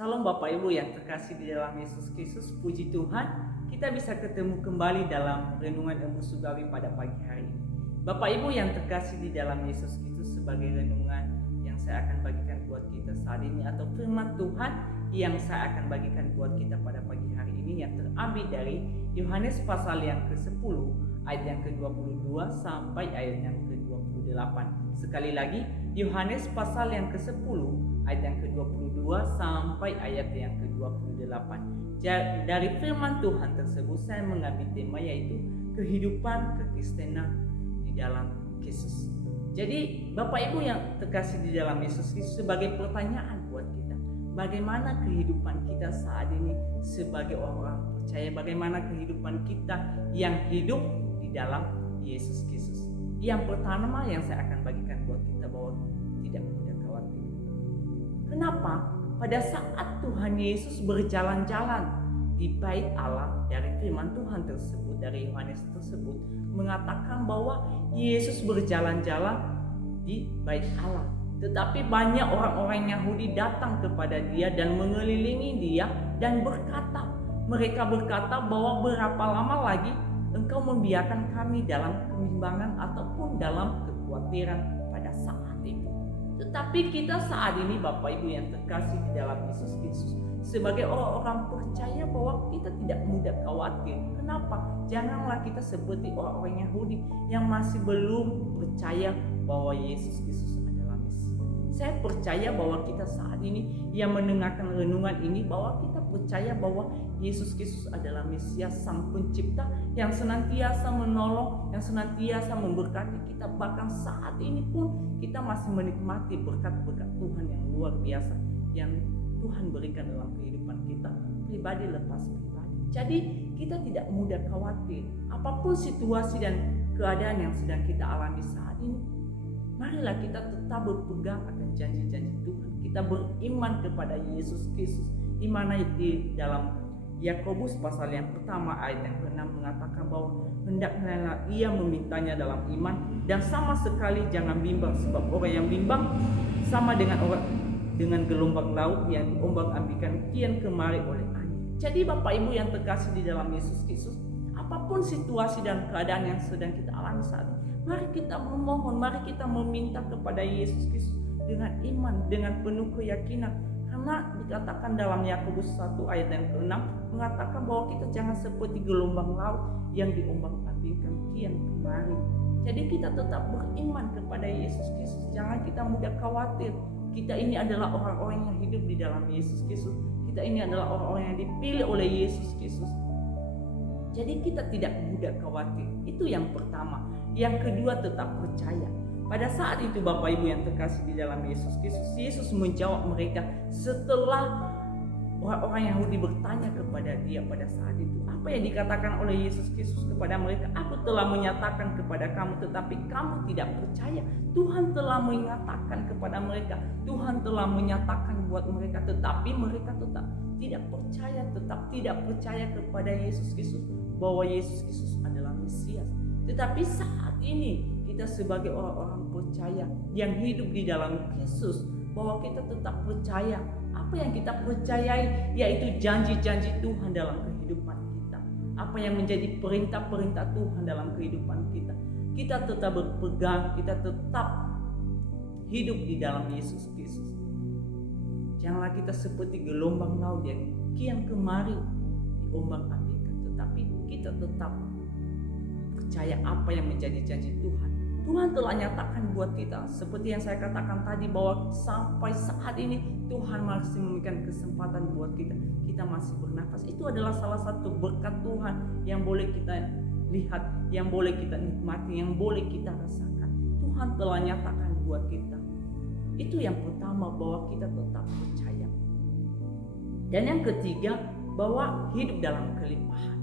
Salam Bapak Ibu yang terkasih di dalam Yesus Kristus, puji Tuhan, kita bisa ketemu kembali dalam renungan Embu Sugawi pada pagi hari ini. Bapak Ibu yang terkasih di dalam Yesus Kristus, sebagai renungan yang saya akan bagikan buat kita saat ini atau firman Tuhan yang saya akan bagikan buat kita pada pagi hari ini yang terambil dari Yohanes pasal yang ke-10 ayat yang ke-22 sampai ayat yang ke-28. Sekali lagi, Yohanes pasal yang ke-10 ayat yang ke-22 sampai ayat yang ke-28. Dari firman Tuhan tersebut saya mengambil tema yaitu kehidupan kekristenan di dalam Yesus. Jadi Bapak Ibu yang terkasih di dalam Yesus Kristus, sebagai pertanyaan buat kita, bagaimana kehidupan kita saat ini sebagai orang percaya, bagaimana kehidupan kita yang hidup di dalam Yesus Kristus. Yang pertama yang saya akan bagikan buat kita bahwa tidak mudah khawatir. Kenapa? Pada saat Tuhan Yesus berjalan-jalan di bait Allah, dari firman Tuhan tersebut, dari Yohanes tersebut mengatakan bahwa Yesus berjalan-jalan di bait Allah. Tetapi banyak orang-orang Yahudi datang kepada dia dan mengelilingi dia dan mereka berkata bahwa berapa lama lagi engkau membiarkan kami dalam kebimbangan ataupun dalam kekhawatiran pada saat itu. Tetapi kita saat ini Bapak Ibu yang terkasih di dalam Yesus Kristus, sebagai orang-orang percaya bahwa kita tidak mudah khawatir. Kenapa? Janganlah kita seperti orang-orang Yahudi yang masih belum percaya bahwa Yesus Kristus adalah Mesias. Saya percaya bahwa kita saat ini yang mendengarkan renungan ini, bahwa kita percaya bahwa Yesus Kristus adalah Mesias, Sang Pencipta yang senantiasa menolong, yang senantiasa memberkati kita. Bahkan saat ini pun kita masih menikmati berkat-berkat Tuhan yang luar biasa yang Tuhan berikan dalam kehidupan kita pribadi lepas pribadi. Jadi kita tidak mudah khawatir apapun situasi dan keadaan yang sedang kita alami saat ini. Marilah kita tetap berpegang akan janji-janji Tuhan. Kita beriman kepada Yesus Kristus, di mana di dalam Yakobus pasal yang pertama ayat yang ke-6 mengatakan bahwa hendaklah ia memintanya dalam iman dan sama sekali jangan bimbang, sebab orang yang bimbang sama dengan gelombang laut yang diombang-ambingkan kian kemari oleh angin. Jadi Bapak Ibu yang terkasih di dalam Yesus Kristus, apapun situasi dan keadaan yang sedang kita alami saat ini, mari kita memohon, mari kita meminta kepada Yesus Kristus dengan iman, dengan penuh keyakinan. Karena dikatakan dalam Yakobus 1 ayat yang ke-6 mengatakan bahwa kita jangan seperti gelombang laut yang diombang-ambingkan kian kemari. Jadi kita tetap beriman kepada Yesus Kristus. Jangan kita mudah khawatir. Kita ini adalah orang-orang yang hidup di dalam Yesus Kristus. Kita ini adalah orang-orang yang dipilih oleh Yesus Kristus. Jadi kita tidak mudah khawatir. Itu yang pertama. Yang kedua, tetap percaya. Pada saat itu Bapak Ibu yang terkasih di dalam Yesus Kristus, Yesus menjawab mereka setelah orang-orang Yahudi bertanya kepada dia pada saat itu. Apa yang dikatakan oleh Yesus Kristus kepada mereka? Aku telah menyatakan kepada kamu, tetapi kamu tidak percaya. Tuhan telah mengatakan kepada mereka, Tuhan telah menyatakan buat mereka, tetapi mereka tetap tidak percaya kepada Yesus Kristus, bahwa Yesus Kristus adalah Mesias. Tetapi saat ini kita sebagai orang-orang percaya yang hidup di dalam Kristus, bahwa kita tetap percaya. Apa yang kita percayai yaitu janji-janji Tuhan dalam kehidupan kita. Apa yang menjadi perintah-perintah Tuhan dalam kehidupan kita. Kita tetap berpegang, kita tetap hidup di dalam Yesus Kristus. Janganlah kita seperti gelombang laut yang kian kemari diombang-ambingkan, tetapi kita tetap percaya apa yang menjadi janji Tuhan. Tuhan telah nyatakan buat kita, seperti yang saya katakan tadi, bahwa sampai saat ini Tuhan masih memberikan kesempatan buat kita. Kita masih bernafas. Itu adalah salah satu berkat Tuhan yang boleh kita lihat, yang boleh kita nikmati, yang boleh kita rasakan. Tuhan telah nyatakan buat kita. Itu yang pertama, bahwa kita tetap percaya. Dan yang ketiga, bahwa hidup dalam kelimpahan.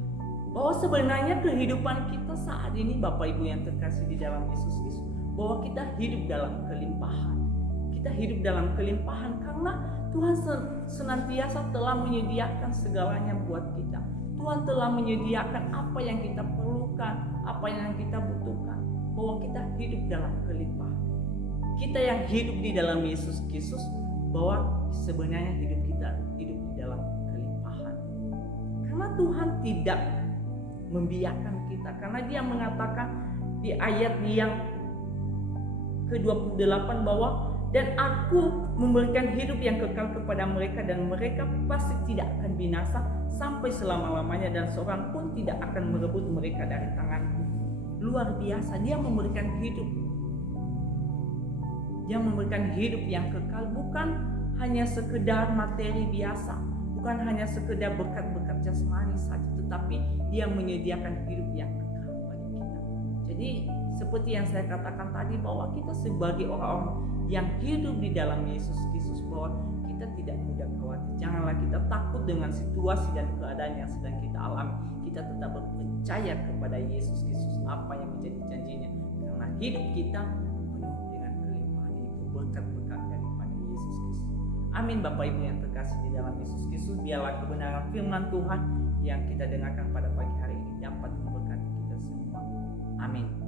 Bahwa sebenarnya kehidupan kita saat ini Bapak Ibu yang terkasih di dalam Yesus Kristus, bahwa kita hidup dalam kelimpahan. Kita hidup dalam kelimpahan karena Tuhan senantiasa telah menyediakan segalanya buat kita. Tuhan telah menyediakan apa yang kita perlukan, apa yang kita butuhkan, bahwa kita hidup dalam kelimpahan. Kita yang hidup di dalam Yesus Kristus, bahwa sebenarnya hidup kita hidup di dalam kelimpahan. Karena Tuhan tidak membiarkan kita, karena Dia mengatakan di ayat yang ke-28 bahwa dan aku memberikan hidup yang kekal kepada mereka dan mereka pasti tidak akan binasa sampai selama-lamanya dan seorang pun tidak akan merebut mereka dari tanganku. Luar biasa, Dia memberikan hidup. Dia memberikan hidup yang kekal, bukan hanya sekedar materi biasa, bukan hanya sekedar berkat-berkat jasmani saja, tetapi Dia menyediakan hidup yang kekal bagi kita. Jadi seperti yang saya katakan tadi bahwa kita sebagai orang-orang yang hidup di dalam Yesus Kristus, bahwa kita tidak mudah khawatir. Janganlah kita takut dengan situasi dan keadaan yang sedang kita alami. Kita tetap percaya kepada Yesus Kristus, apa yang menjadi janjinya, karena hidup kita penuh dengan kelimpahan, itu berkat-berkat daripada Yesus Kristus. Amin. Bapak Ibu yang terkasih di dalam Yesus Kristus, biarlah kebenaran firman Tuhan yang kita dengarkan pada pagi hari ini dapat memberkati kita semua. Amin.